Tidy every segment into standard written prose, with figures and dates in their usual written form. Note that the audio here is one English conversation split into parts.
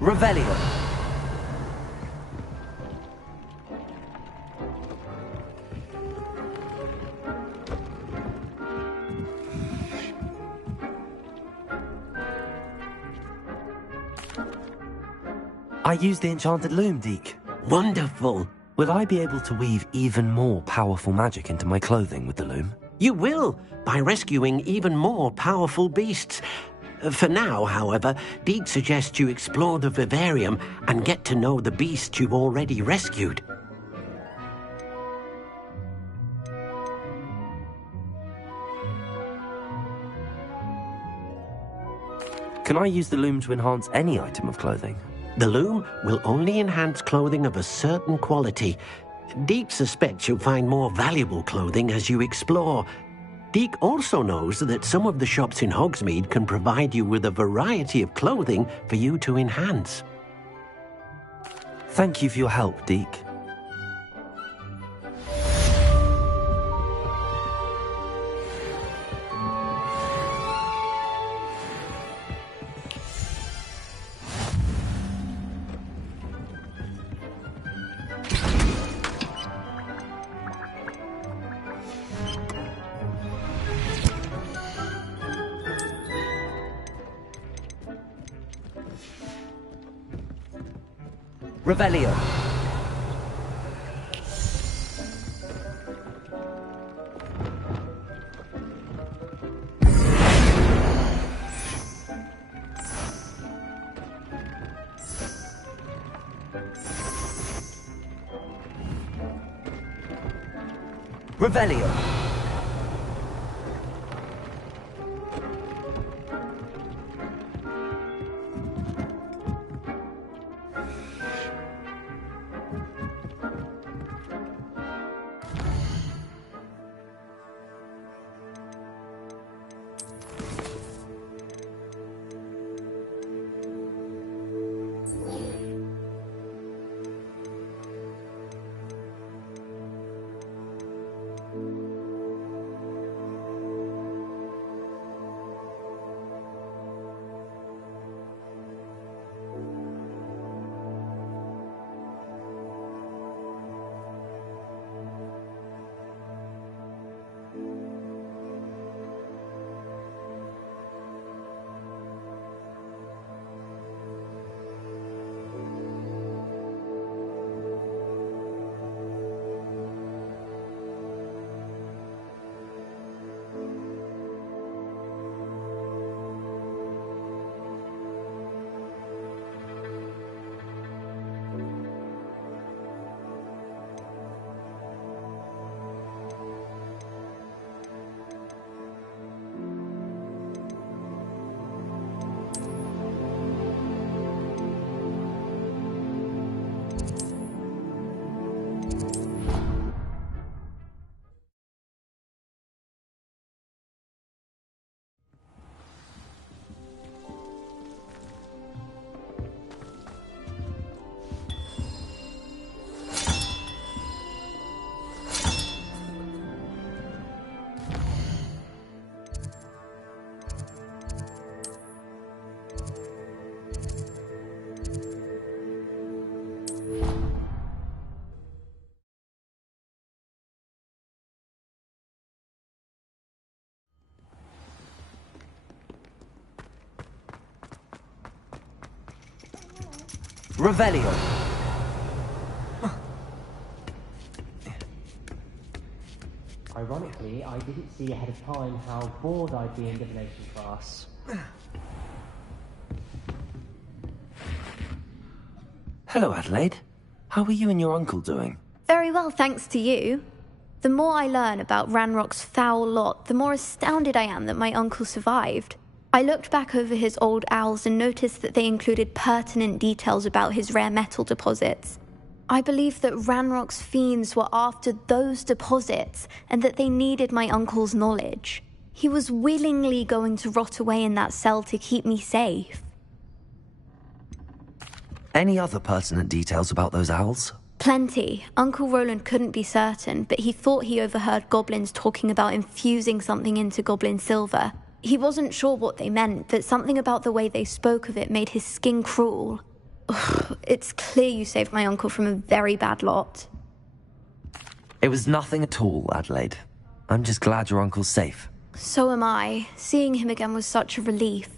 Revelio. I used the enchanted loom, Deke. Wonderful. Will I be able to weave even more powerful magic into my clothing with the loom? You will, by rescuing even more powerful beasts. For now, however, Deke suggests you explore the vivarium and get to know the beasts you've already rescued. Can I use the loom to enhance any item of clothing? The loom will only enhance clothing of a certain quality. Deke suspects you'll find more valuable clothing as you explore. Deke also knows that some of the shops in Hogsmeade can provide you with a variety of clothing for you to enhance. Thank you for your help, Deke. Revelio. Revelio. Revelio. Ironically, I didn't see ahead of time how bored I'd be in divination class. Hello, Adelaide. How are you and your uncle doing? Very well, thanks to you. The more I learn about Ranrock's foul lot, the more astounded I am that my uncle survived. I looked back over his old owls and noticed that they included pertinent details about his rare metal deposits. I believe that Ranrock's fiends were after those deposits and that they needed my uncle's knowledge. He was willingly going to rot away in that cell to keep me safe. Any other pertinent details about those owls? Plenty. Uncle Roland couldn't be certain, but he thought he overheard goblins talking about infusing something into goblin silver. He wasn't sure what they meant, but something about the way they spoke of it made his skin crawl. Ugh, it's clear you saved my uncle from a very bad lot. It was nothing at all, Adelaide. I'm just glad your uncle's safe. So am I. Seeing him again was such a relief.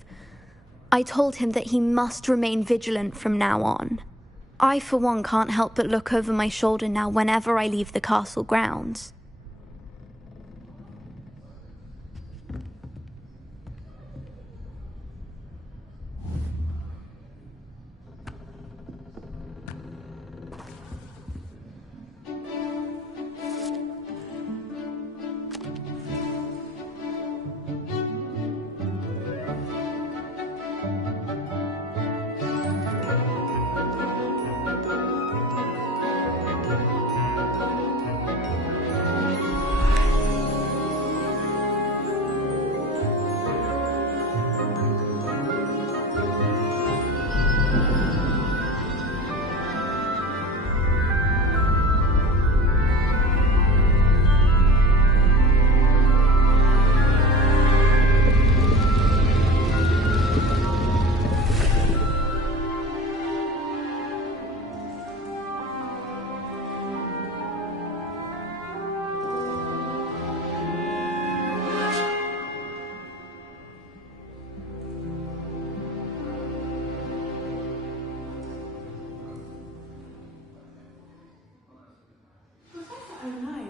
I told him that he must remain vigilant from now on. I, for one, can't help but look over my shoulder now whenever I leave the castle grounds.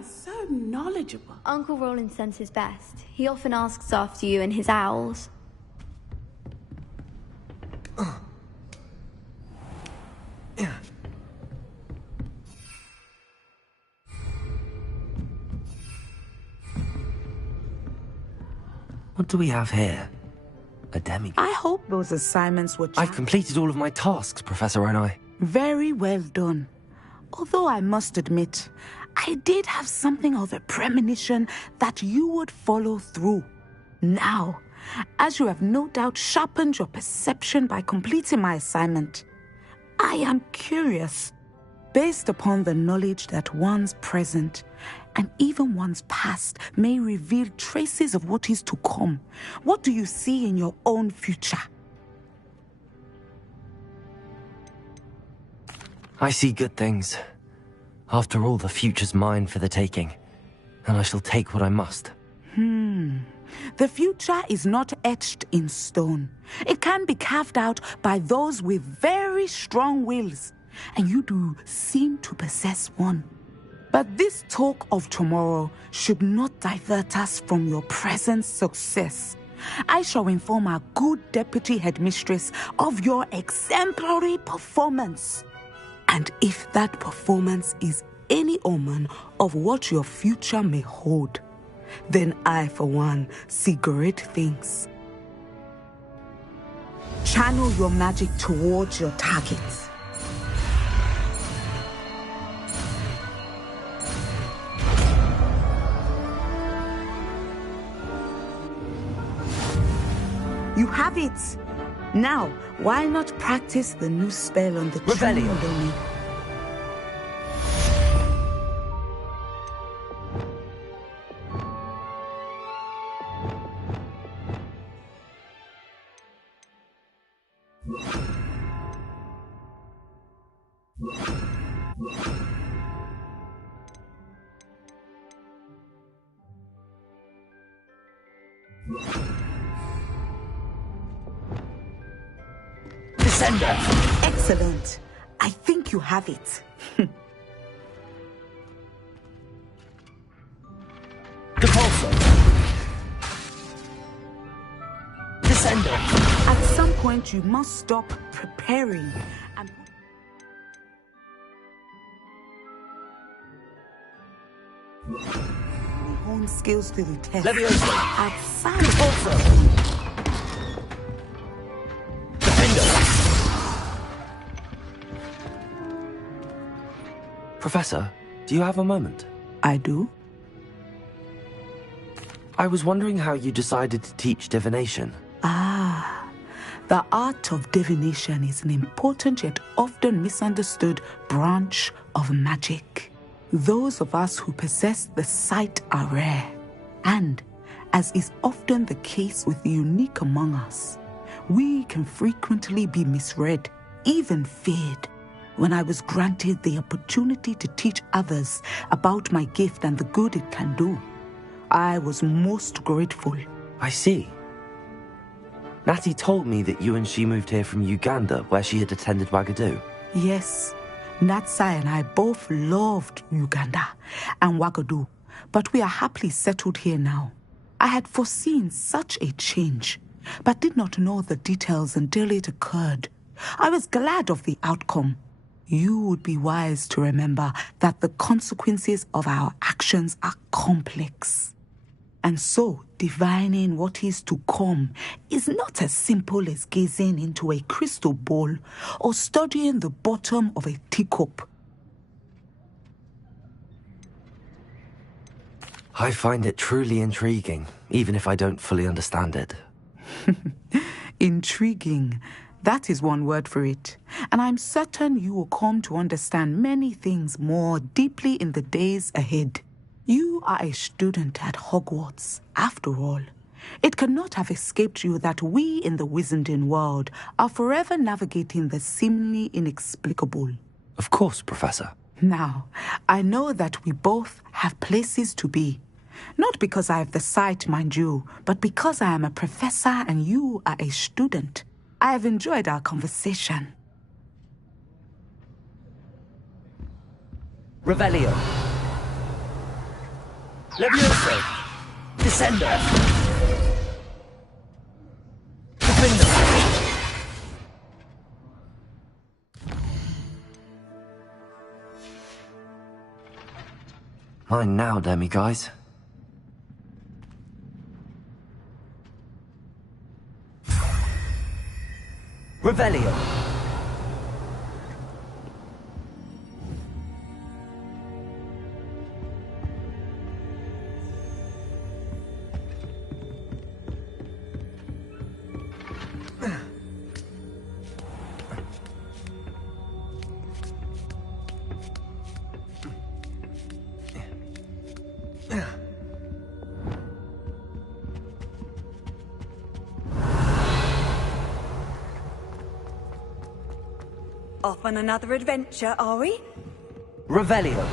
So knowledgeable. Uncle Roland sends his best. He often asks after you and his owls. What do we have here? A demigod. I hope those assignments were... I've completed all of my tasks, Professor Onai. Very well done. Although I must admit, I did have something of a premonition that you would follow through. Now, as you have no doubt sharpened your perception by completing my assignment, I am curious, based upon the knowledge that one's present and even one's past may reveal traces of what is to come. What do you see in your own future? I see good things. After all, the future's mine for the taking, and I shall take what I must. The future is not etched in stone. It can be carved out by those with very strong wills, and you do seem to possess one. But this talk of tomorrow should not divert us from your present success. I shall inform our good deputy headmistress of your exemplary performance. And if that performance is any omen of what your future may hold, then I, for one, see great things. Channel your magic towards your targets. You have it! Now, why not practice the new spell on the Rebellion. dummy? Descender! Excellent. I think you have it. Depulso! Descender! At some point, you must stop preparing and... hone skills to the test. Levioso! At some Depulso! Defender! Professor, do you have a moment? I do. I was wondering how you decided to teach divination. Ah, The art of divination is an important yet often misunderstood branch of magic. Those of us who possess the sight are rare, and, as is often the case with the unique among us, we can frequently be misread, even feared. When I was granted the opportunity to teach others about my gift and the good it can do, I was most grateful. I see. Natty told me that you and she moved here from Uganda, where she had attended Wagadu. Yes, Natsai and I both loved Uganda and Wagadu, but we are happily settled here now. I had foreseen such a change, but did not know the details until it occurred. I was glad of the outcome. You would be wise to remember that the consequences of our actions are complex. And so, divining what is to come is not as simple as gazing into a crystal ball or studying the bottom of a teacup. I find it truly intriguing, even if I don't fully understand it. Intriguing. That is one word for it. And I'm certain you will come to understand many things more deeply in the days ahead. You are a student at Hogwarts, after all. It cannot have escaped you that we in the Wizarding world are forever navigating the seemingly inexplicable. Of course, Professor. Now, I know that we both have places to be. Not because I have the sight, mind you, but because I am a professor and you are a student. I have enjoyed our conversation. Revelio. Levioso. Descendo. Defendo. Mine now, demiguise. Revelio. Off on another adventure, are we? Revelio.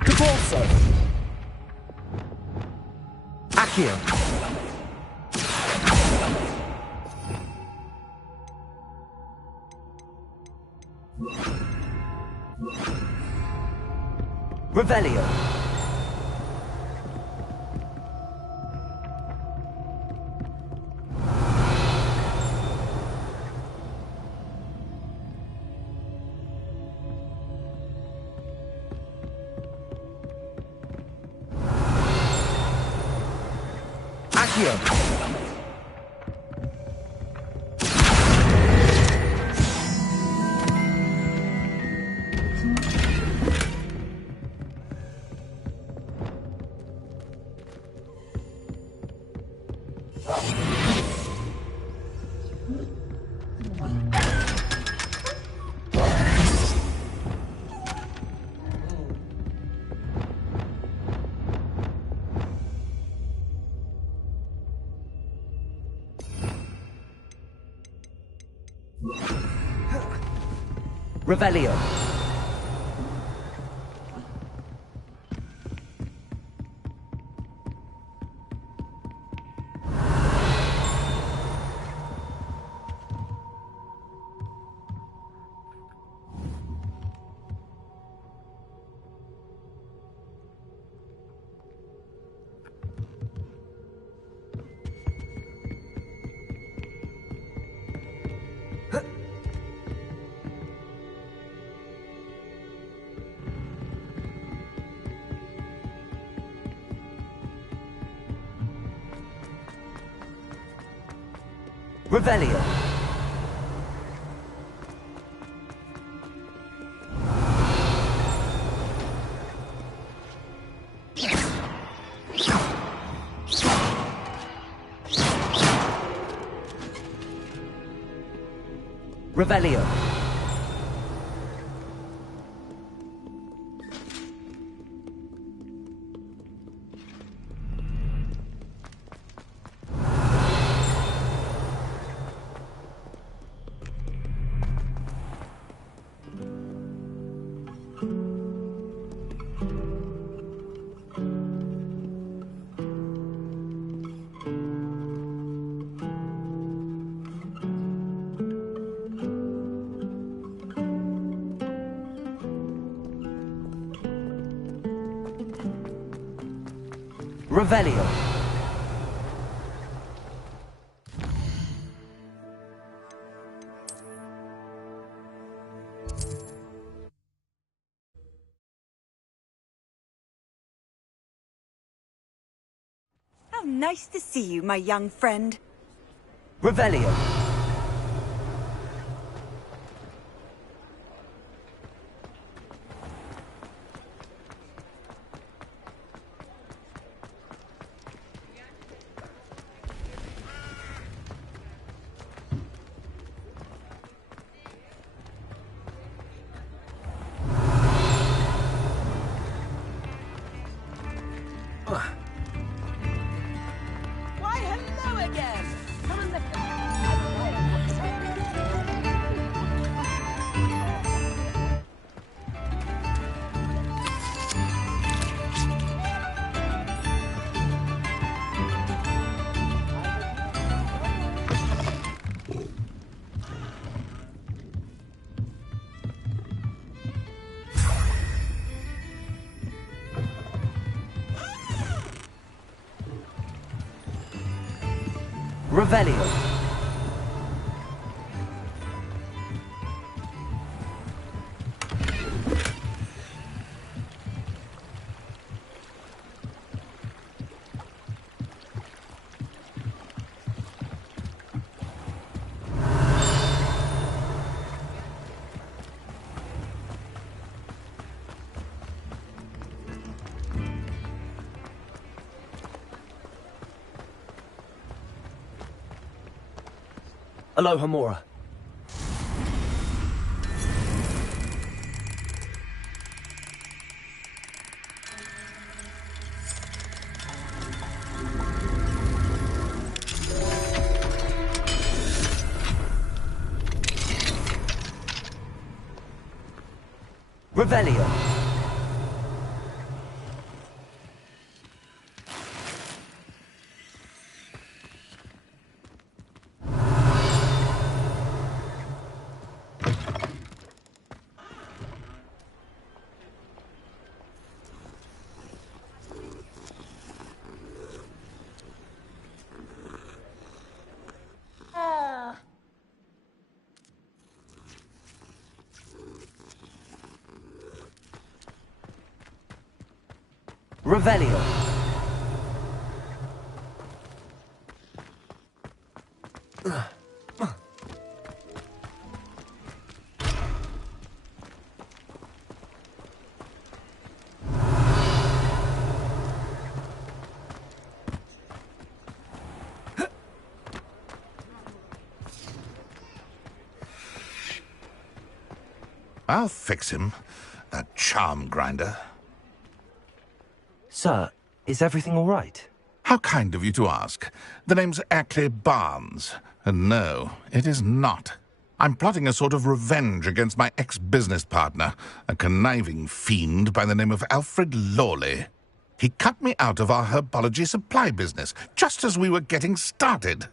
Cabalso. Accio. Revelio. Accio. Revelio. Revelio. Revelio. Revelio. How nice to see you, my young friend. Revelio. Why, hello again! Come and Revelio. Aloha Mora. Revelio. Revelio. I'll fix him, that charm grinder. Sir, is everything all right? How kind of you to ask. The name's Ackley Barnes, and no, it is not. I'm plotting a sort of revenge against my ex-business partner, a conniving fiend by the name of Alfred Lawley. He cut me out of our herbology supply business, just as we were getting started.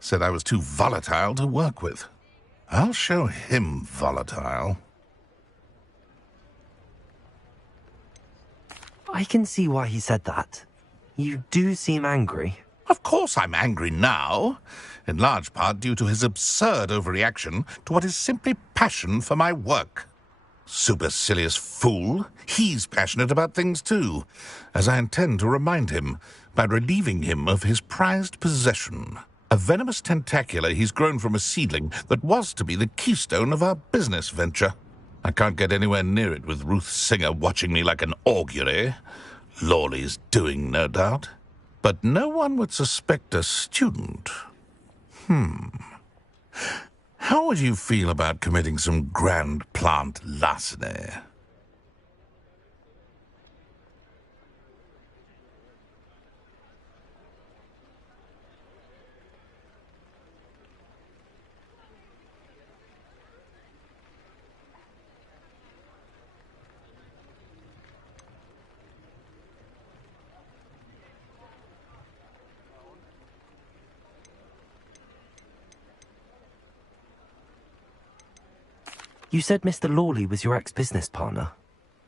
Said I was too volatile to work with. I'll show him volatile. I can see why he said that. You do seem angry. Of course I'm angry now, in large part due to his absurd overreaction to what is simply passion for my work. Supercilious fool, he's passionate about things too, as I intend to remind him by relieving him of his prized possession, a venomous tentacula he's grown from a seedling that was to be the keystone of our business venture. I can't get anywhere near it with Ruth Singer watching me like an augury. Lawley's doing, no doubt. But no one would suspect a student. How would you feel about committing some grand plant larceny? You said Mr. Lawley was your ex-business partner.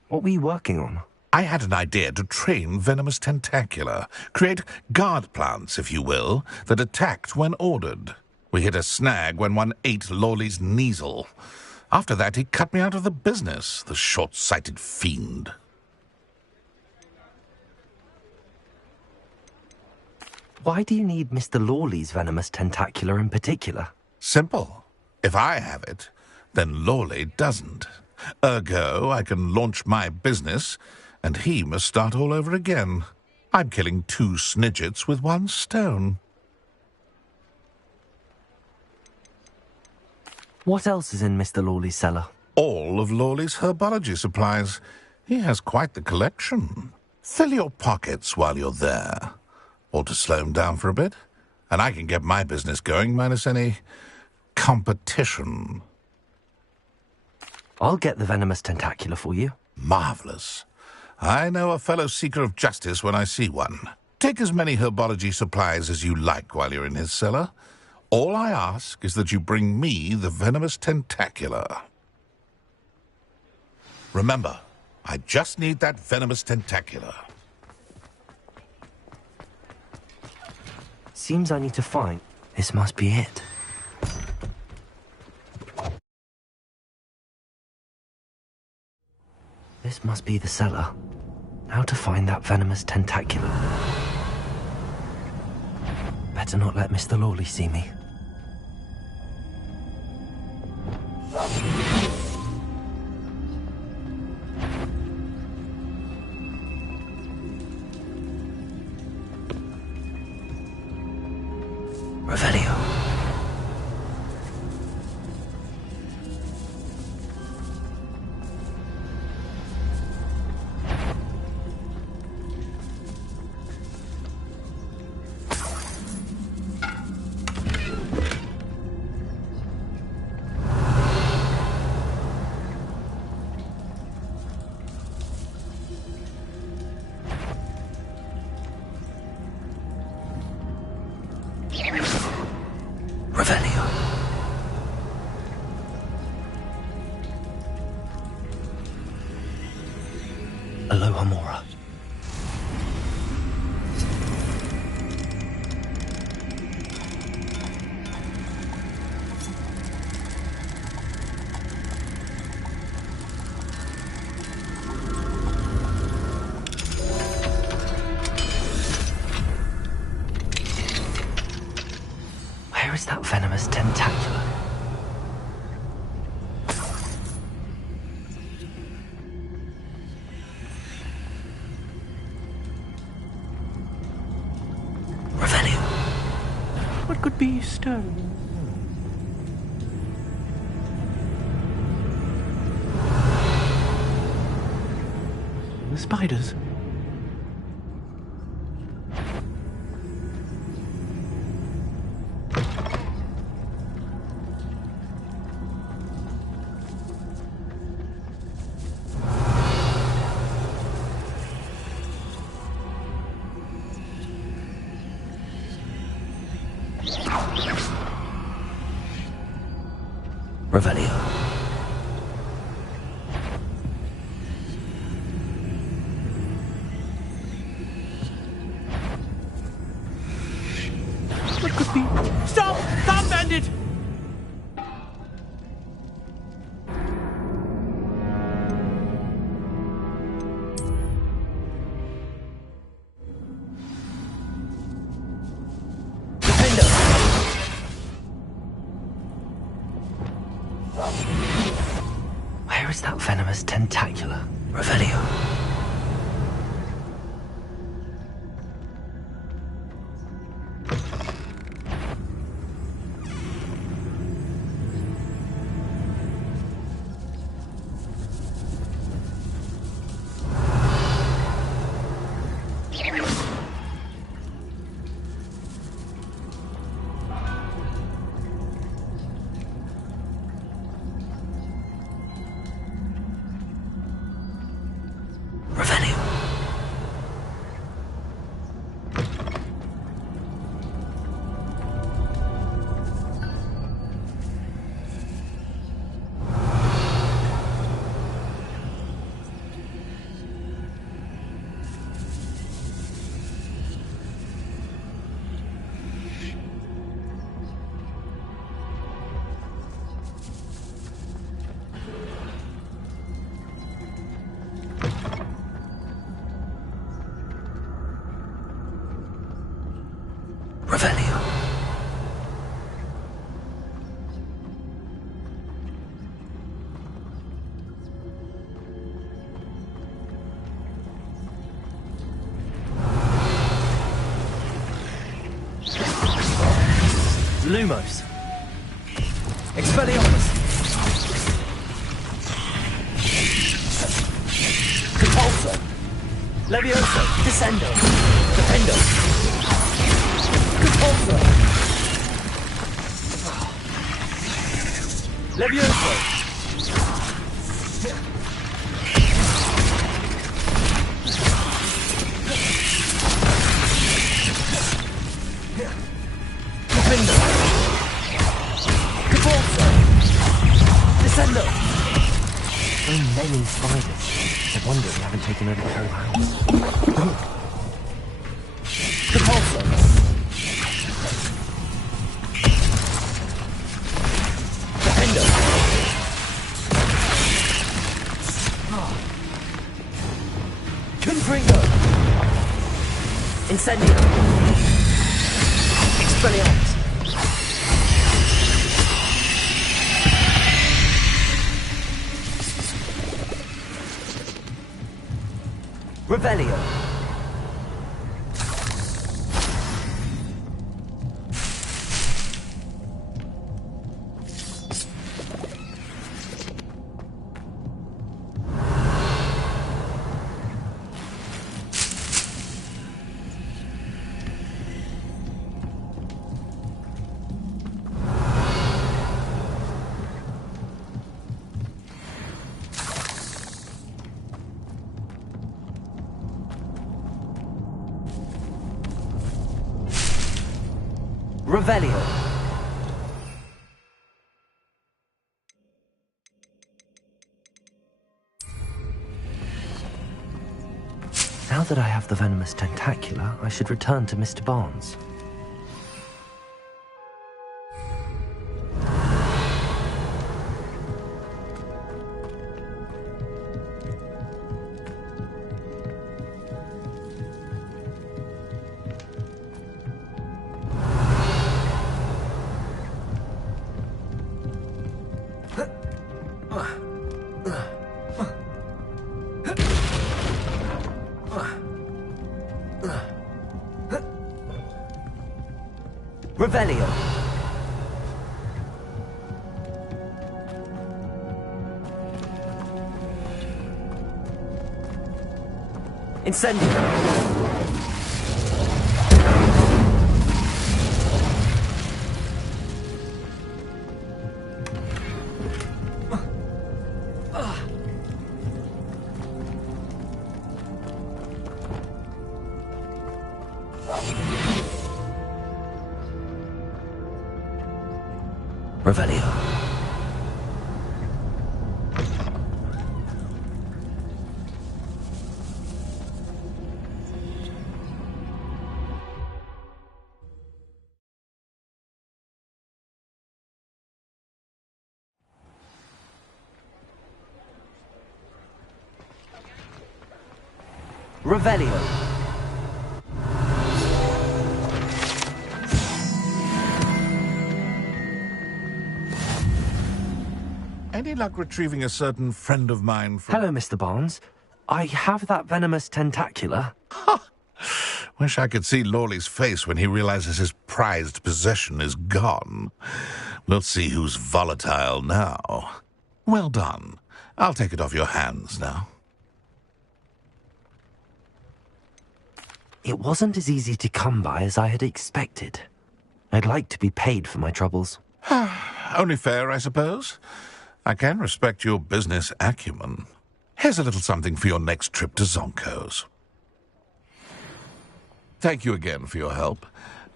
What were you working on? I had an idea to train venomous tentacula, create guard plants, if you will, that attacked when ordered. We hit a snag when one ate Lawley's Kneasel. After that, he cut me out of the business, the short-sighted fiend. Why do you need Mr. Lawley's venomous tentacula in particular? Simple. If I have it, then Lawley doesn't. Ergo, I can launch my business, and he must start all over again. I'm killing 2 snidgets with 1 stone. What else is in Mr. Lawley's cellar? All of Lawley's herbology supplies. He has quite the collection. Fill your pockets while you're there. Or to slow him down for a bit, and I can get my business going minus any competition. I'll get the venomous tentacula for you. Marvelous. I know a fellow seeker of justice when I see one. Take as many herbology supplies as you like while you're in his cellar. All I ask is that you bring me the venomous tentacula. Remember, I just need that venomous tentacula. Seems I need to find. This must be it. This must be the cellar. How to find that venomous tentacula? Better not let Mr. Lawley see me. Revelio. Revelio. Aloha Mora. Where is that venomous tentacula? Revelio. What could be stirring? The spiders. Revelio. What could be? Stop! Stop, bandit! Where is that venomous tentacula? Revelio. Lumos. Expelliarmus. Compulso. Levioso. Descendo. Defendo. Compulso. Levioso. Defendo. Compulso. Descendo. So many spiders. I wonder we haven't taken over the whole house. Compulso. Defendo. Confringo. Incendio. Expelliarmus. Revelio. Revelio. Now that I have the venomous tentacula, I should return to Mr. Barnes. Revelio. Incendio. Revelio. Revelio. Any luck retrieving a certain friend of mine from... Hello, Mr. Barnes. I have that venomous tentacula. Wish I could see Lawley's face when he realizes his prized possession is gone. We'll see who's volatile now. Well done. I'll take it off your hands now. It wasn't as easy to come by as I had expected. I'd like to be paid for my troubles. Only fair, I suppose. I can respect your business acumen. Here's a little something for your next trip to Zonko's. Thank you again for your help.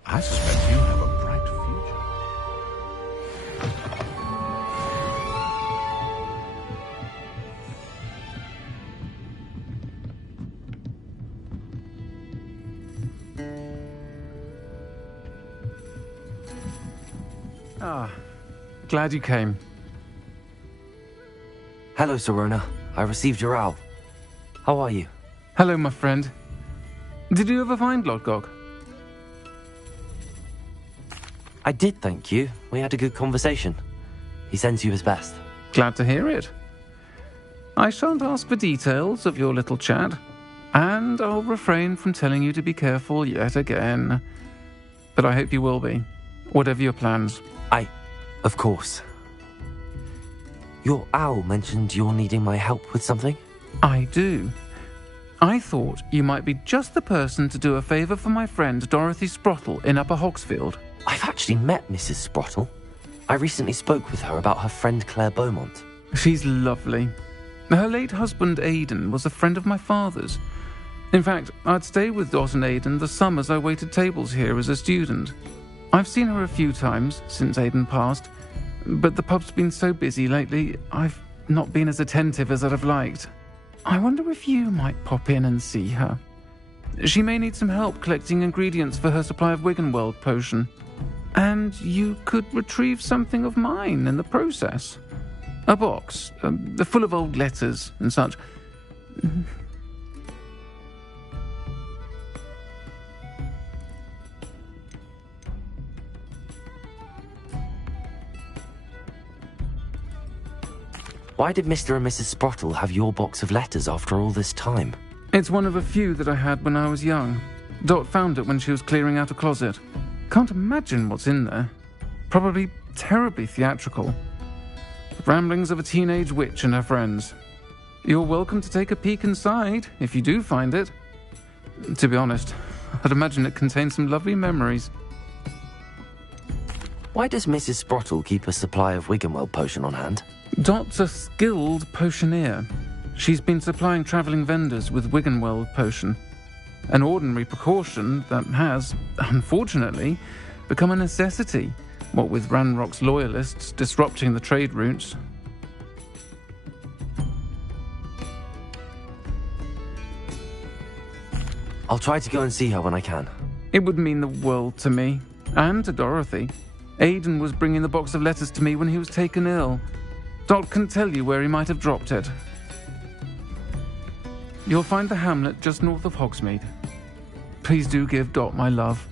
I suspect you have a bright future. Ah, glad you came. Hello, Serona. I received your owl. How are you? Hello, my friend. Did you ever find Lodgok? I did, thank you. We had a good conversation. He sends you his best. Glad to hear it. I shan't ask for details of your little chat, and I'll refrain from telling you to be careful yet again. But I hope you will be. Whatever your plans. Of course. Your owl mentioned you're needing my help with something? I do. I thought you might be just the person to do a favour for my friend Dorothy Sprottle in Upper Hogsfield. I've actually met Mrs. Sprottle. I recently spoke with her about her friend Claire Beaumont. She's lovely. Her late husband Aidan was a friend of my father's. In fact, I'd stay with Dot and Aidan the summers I waited tables here as a student. I've seen her a few times since Aidan passed, but the pub's been so busy lately, I've not been as attentive as I'd have liked. I wonder if you might pop in and see her. She may need some help collecting ingredients for her supply of Wiggenweld potion. And you could retrieve something of mine in the process. A box, full of old letters and such. Why did Mr. and Mrs. Sprottle have your box of letters after all this time? It's one of a few that I had when I was young. Dot found it when she was clearing out a closet. Can't imagine what's in there. Probably terribly theatrical. The ramblings of a teenage witch and her friends. You're welcome to take a peek inside, if you do find it. To be honest, I'd imagine it contains some lovely memories. Why does Mrs. Sprottle keep a supply of Wiggenweld potion on hand? Dot's a skilled potioneer. She's been supplying travelling vendors with Wiggenweld potion. An ordinary precaution that has, unfortunately, become a necessity, what with Ranrock's loyalists disrupting the trade routes. I'll try to go and see her when I can. It would mean the world to me, and to Dorothy. Aidan was bringing the box of letters to me when he was taken ill. Dot can tell you where he might have dropped it. You'll find the hamlet just north of Hogsmeade. Please do give Dot my love.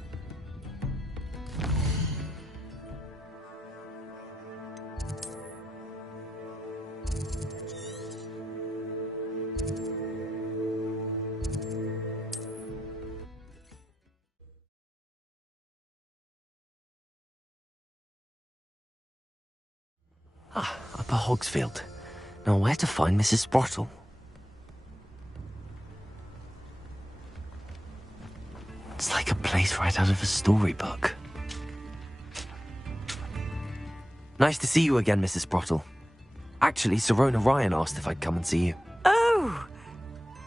Upper Hogsfield. Now where to find Mrs. Sprottle? It's like a place right out of a storybook. Nice to see you again, Mrs. Sprottle. Actually, Sirona Ryan asked if I'd come and see you. Oh,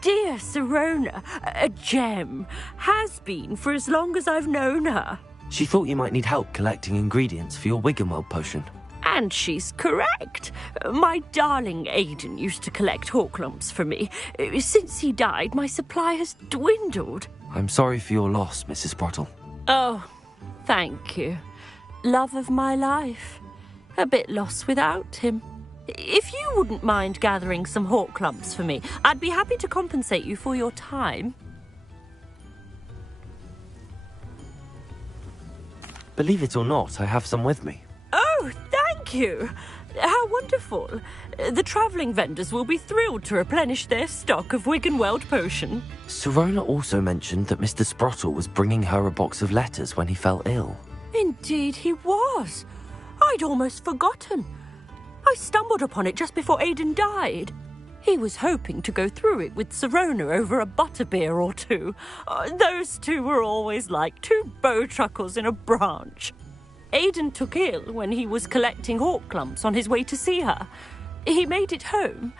dear Sirona, a gem. Has been for as long as I've known her. She thought you might need help collecting ingredients for your Wiggenweld potion. And she's correct. My darling Aidan used to collect Horklumps for me. Since he died, my supply has dwindled. I'm sorry for your loss, Mrs. Sprottle. Oh, thank you. Love of my life. A bit lost without him. If you wouldn't mind gathering some Horklumps for me, I'd be happy to compensate you for your time. Believe it or not, I have some with me. Oh, thank you. How wonderful. The travelling vendors will be thrilled to replenish their stock of Wiggenweld potion. Sirona also mentioned that Mr. Sprottle was bringing her a box of letters when he fell ill. Indeed he was. I'd almost forgotten. I stumbled upon it just before Aidan died. He was hoping to go through it with Sirona over a butterbeer or two. Those two were always like two bowtruckles in a branch. Aidan took ill when he was collecting Horklumps on his way to see her. He made it home,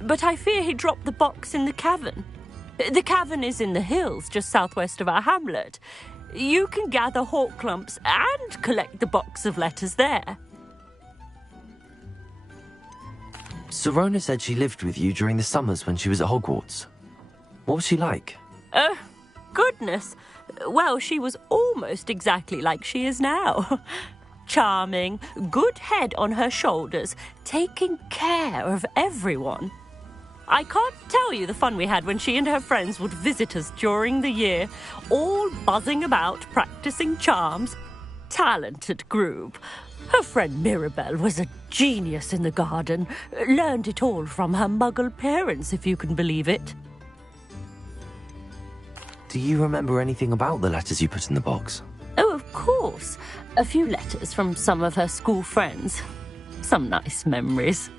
but I fear he dropped the box in the cavern. The cavern is in the hills just southwest of our hamlet. You can gather Horklumps and collect the box of letters there. Sirona said she lived with you during the summers when she was at Hogwarts. What was she like? Goodness. Well, she was almost exactly like she is now. Charming, good head on her shoulders, taking care of everyone. I can't tell you the fun we had when she and her friends would visit us during the year, all buzzing about, practicing charms. Talented group. Her friend Mirabelle was a genius in the garden. Learned it all from her muggle parents, if you can believe it. Do you remember anything about the letters you put in the box? Oh, of Of course. A few letters from some of her school friends. Some nice memories.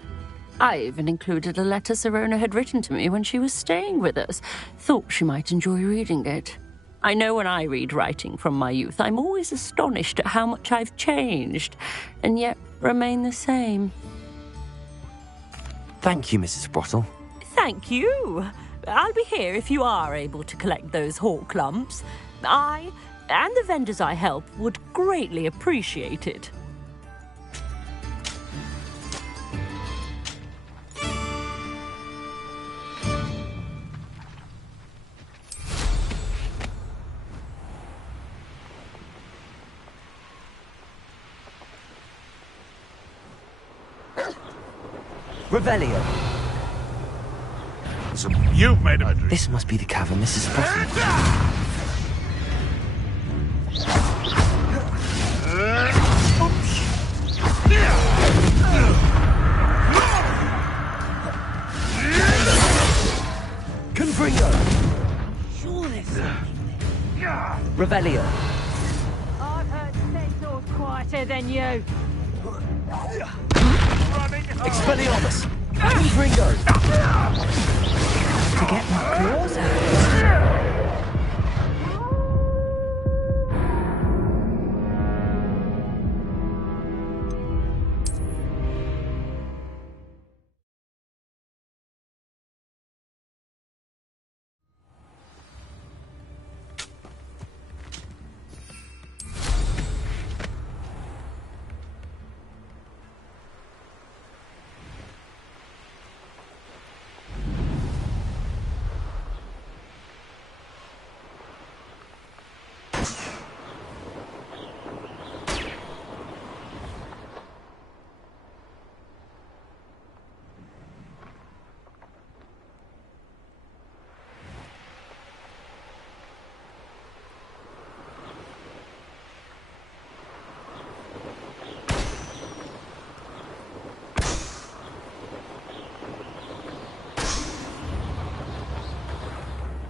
I even included a letter Sirona had written to me when she was staying with us. Thought she might enjoy reading it. I know when I read writing from my youth, I'm always astonished at how much I've changed, and yet remain the same. Thank you, Mrs. Sprottle. Thank you. I'll be here if you are able to collect those hawk lumps. I, and the vendors I help, would greatly appreciate it. Revelio. So you've made a... This must be the cavern Mrs. Sprottle. Confringo! Sure there's something there. Revelio. I've heard Centaur's quieter than you. Expelliarmus! Confringo! To get my claws out.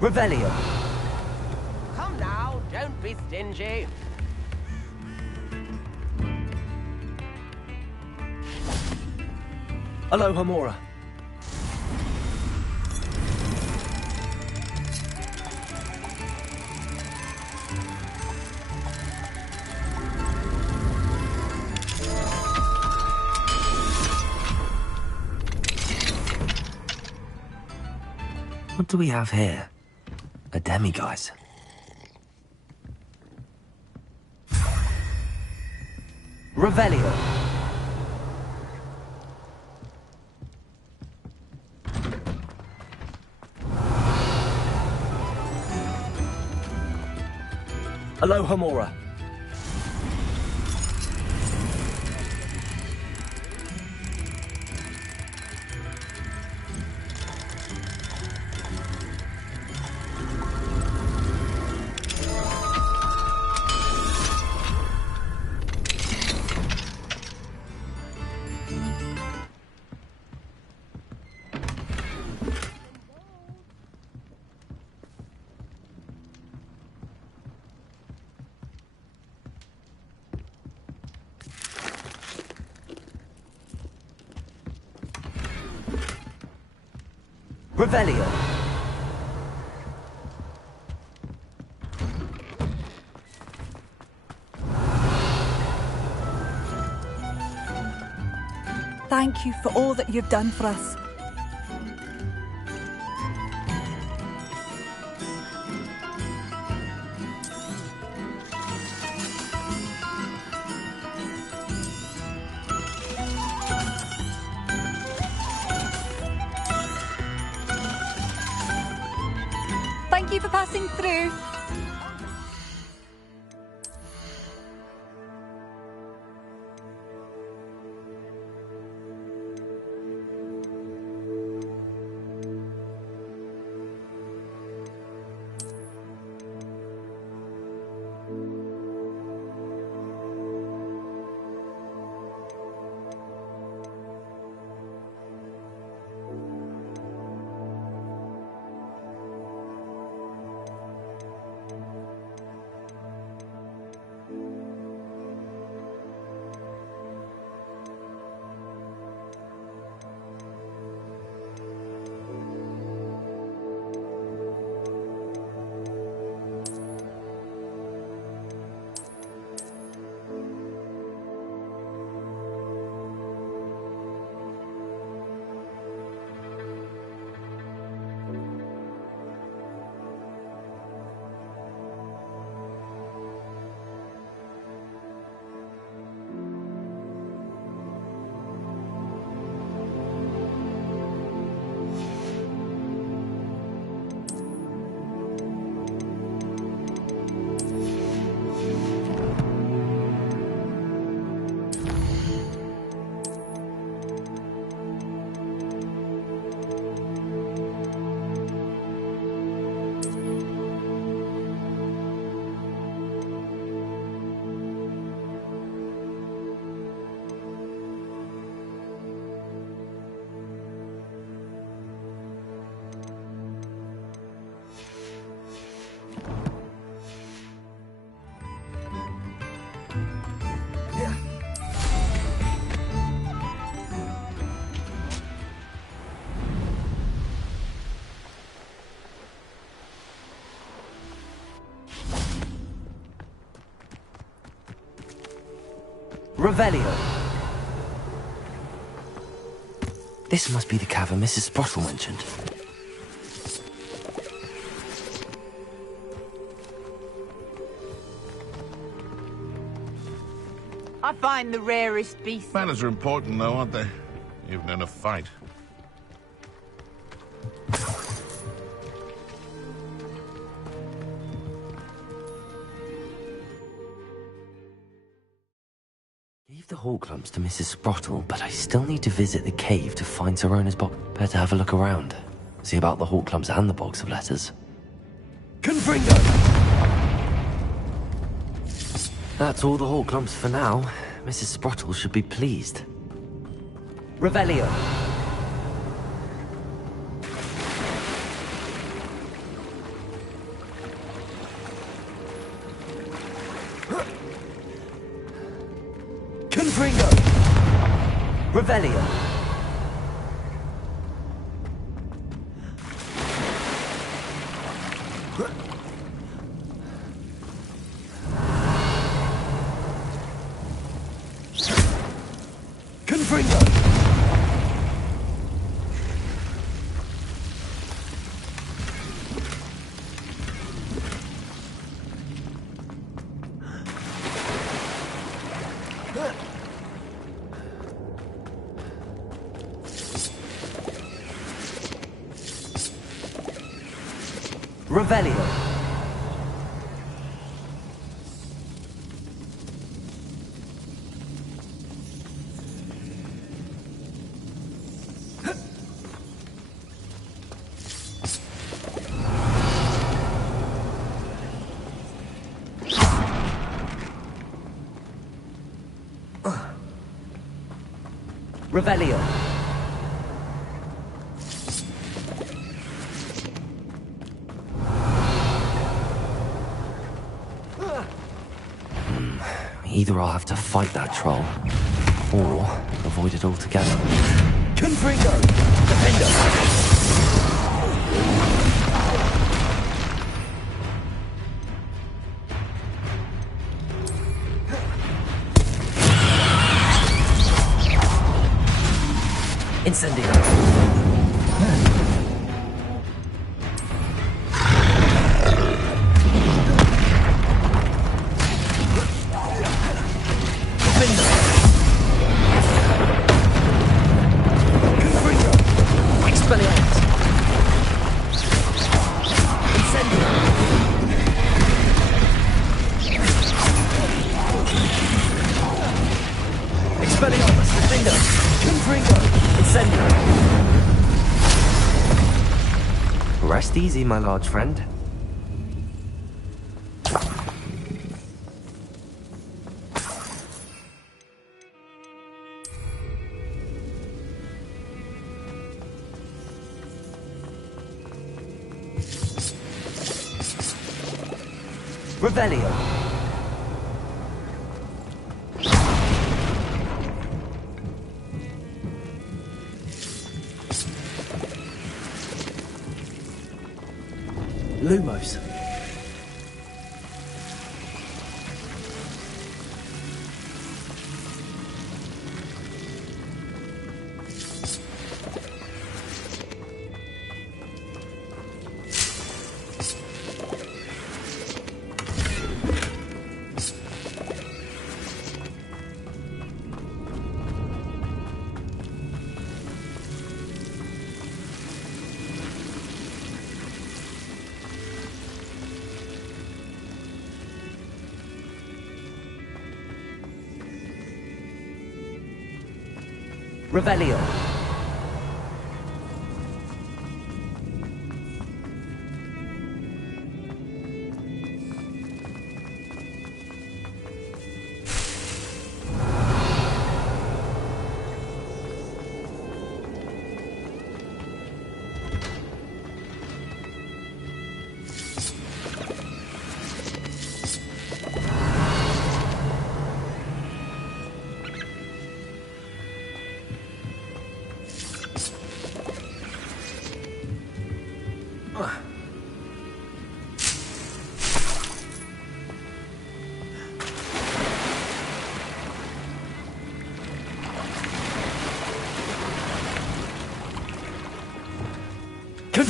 Revelio. Come now, don't be stingy. Aloha Mora. What do we have here? A demiguise. Revelio. Aloha Mora. Revelio. Thank you for all that you've done for us. Thank you for passing through. Revelio. This must be the cavern Mrs. Sprottle mentioned. I find the rarest beast. Manners are important, though, aren't they? Even in a fight. Gave the hall clumps to Mrs. Sprottle, but I still need to visit the cave to find Sirona's box. Better have a look around. See about the hall clumps and the box of letters. Confringo! That's all the hall clumps for now. Mrs. Sprottle should be pleased. Revelio. Confringo. Revelio. Confringo. Revelio. Revelio. Either I'll have to fight that troll, or avoid it altogether. Confringo! Defender! Incendio! Rest easy, my large friend. Revelio. Lumos. Revelio.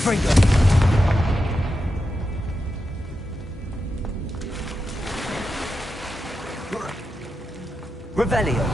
Confringo! Revelio!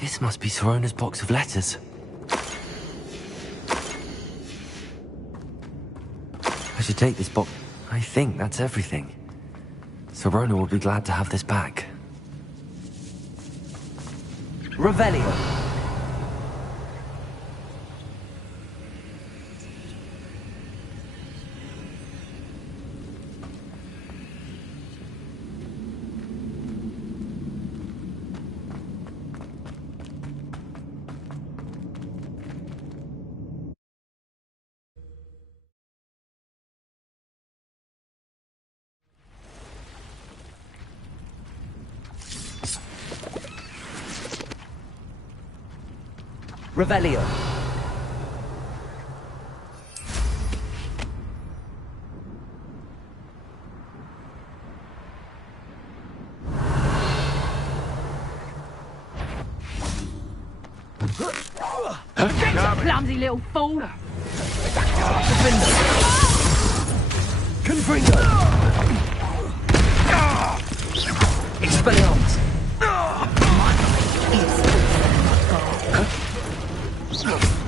This must be Sorona's box of letters. I should take this box. I think that's everything. Sorona will be glad to have this back. Revelio. Revelio. Clumsy little fool! Confringo! Expelliarmus!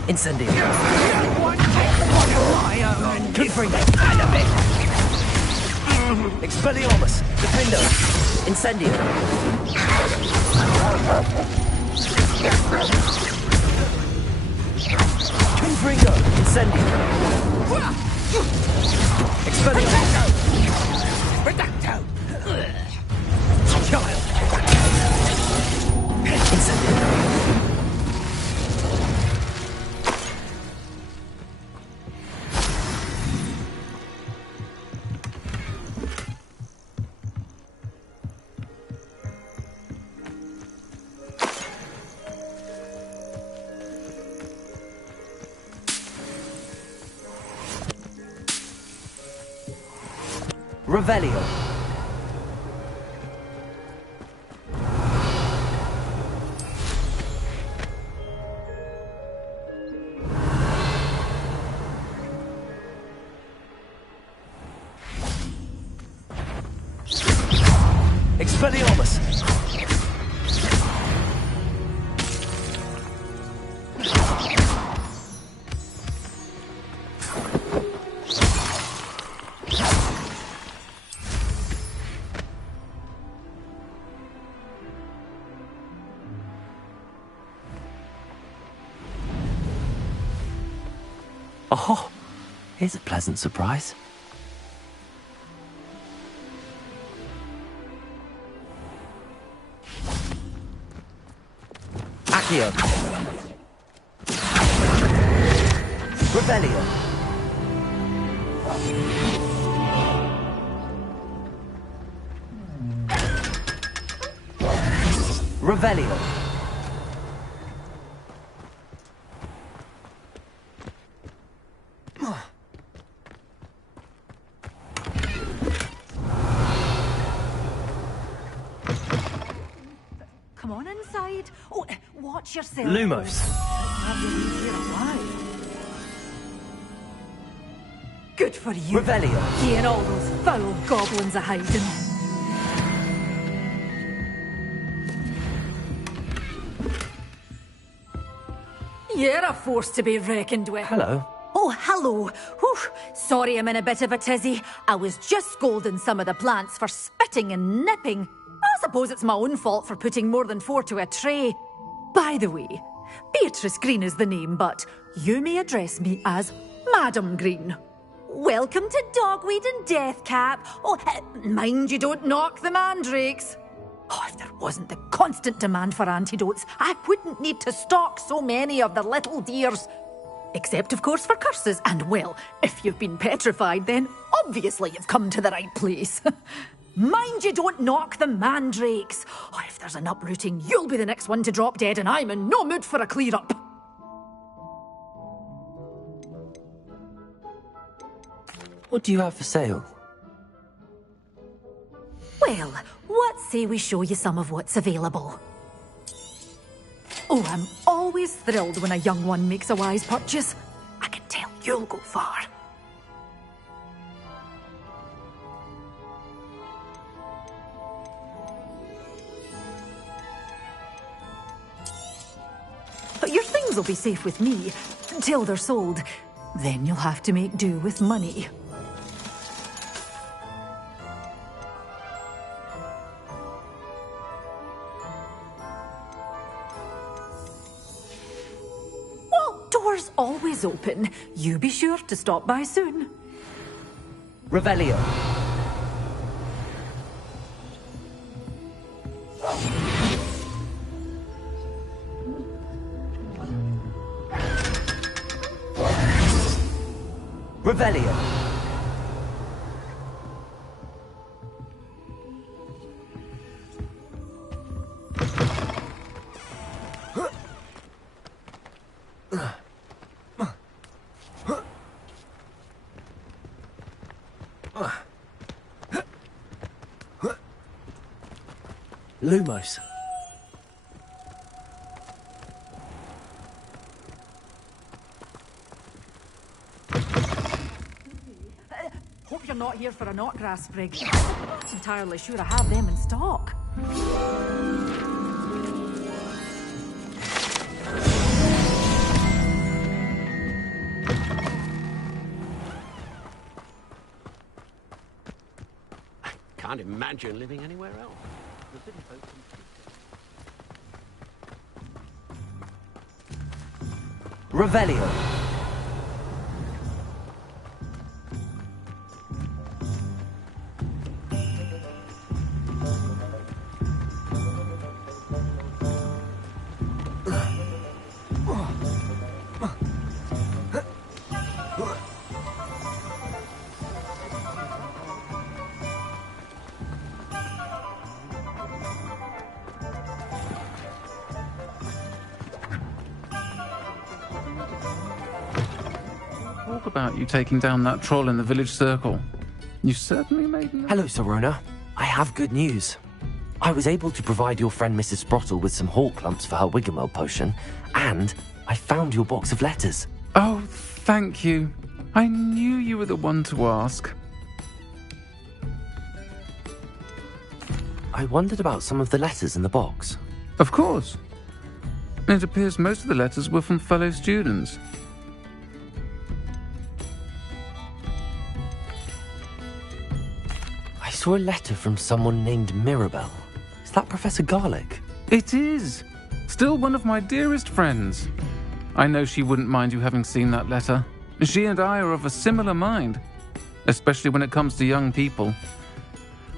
Incendio! Confringo! Expelliarmus! Defendo! Incendio! Confringo! Incendio! Expelliarmus! Redacto! Child! Incendio! Revelio. Expelliarmus. Oh, here's a pleasant surprise. Accio. Revelio. Revelio. Come on inside. Oh, watch yourself. Lumos. Good for you. Revelio. Here all those foul goblins are hiding. You're a force to be reckoned with. Hello. Oh, hello. Whew. Sorry I'm in a bit of a tizzy. I was just scolding some of the plants for spitting and nipping. I suppose it's my own fault for putting more than 4 to a tray. By the way, Beatrice Green is the name, but you may address me as Madam Green. Welcome to Dogweed and Deathcap. Oh, mind you don't knock the mandrakes. Oh, if there wasn't the constant demand for antidotes, I wouldn't need to stock so many of the little dears. Except, of course, for curses. And, well, if you've been petrified, then obviously you've come to the right place. Mind you don't knock the mandrakes. Oh, if there's an uprooting, you'll be the next one to drop dead, and I'm in no mood for a clear-up. What do you have for sale? Well, what say we show you some of what's available? Oh, I'm always thrilled when a young one makes a wise purchase. I can tell you'll go far. Your things will be safe with me, till they're sold. Then you'll have to make do with money. Well, doors always open. You be sure to stop by soon. Revelio. Revelio. Lumos. Hope you're not here for a knotgrass sprig. I'm not entirely sure I have them in stock. Can't imagine living anywhere else. The city folks Revelio. Talk about you taking down that troll in the village circle. You certainly made... Hello, Sorona. I have good news. I was able to provide your friend Mrs. Sprottle with some hawk lumps for her Wiggenweld potion, and I found your box of letters. Oh, thank you. I knew you were the one to ask. I wondered about some of the letters in the box. Of course. It appears most of the letters were from fellow students. I saw a letter from someone named Mirabelle. Is that Professor Garlic? It is. Still one of my dearest friends. I know she wouldn't mind you having seen that letter. She and I are of a similar mind, especially when it comes to young people.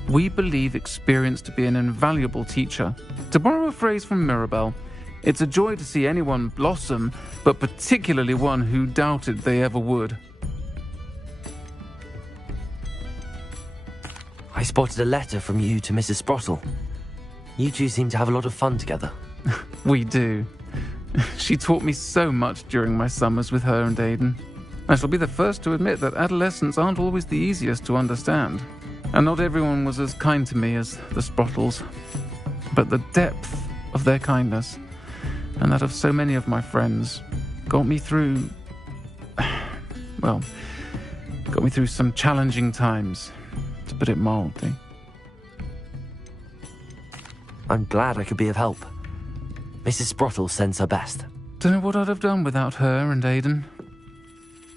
We believe experience to be an invaluable teacher. To borrow a phrase from Mirabelle, it's a joy to see anyone blossom, but particularly one who doubted they ever would. I spotted a letter from you to Mrs. Sprottle. You two seem to have a lot of fun together. We do. She taught me so much during my summers with her and Aidan. I shall be the first to admit that adolescents aren't always the easiest to understand. And not everyone was as kind to me as the Sprottles. But the depth of their kindness, and that of so many of my friends, got me through... well, got me through some challenging times, to put it mildly. I'm glad I could be of help. Mrs. Sprottle sends her best. Don't know what I'd have done without her and Aidan.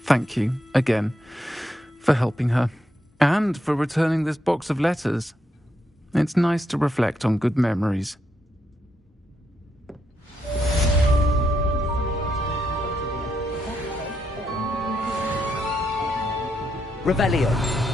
Thank you, again, for helping her, and for returning this box of letters. It's nice to reflect on good memories. Revelio.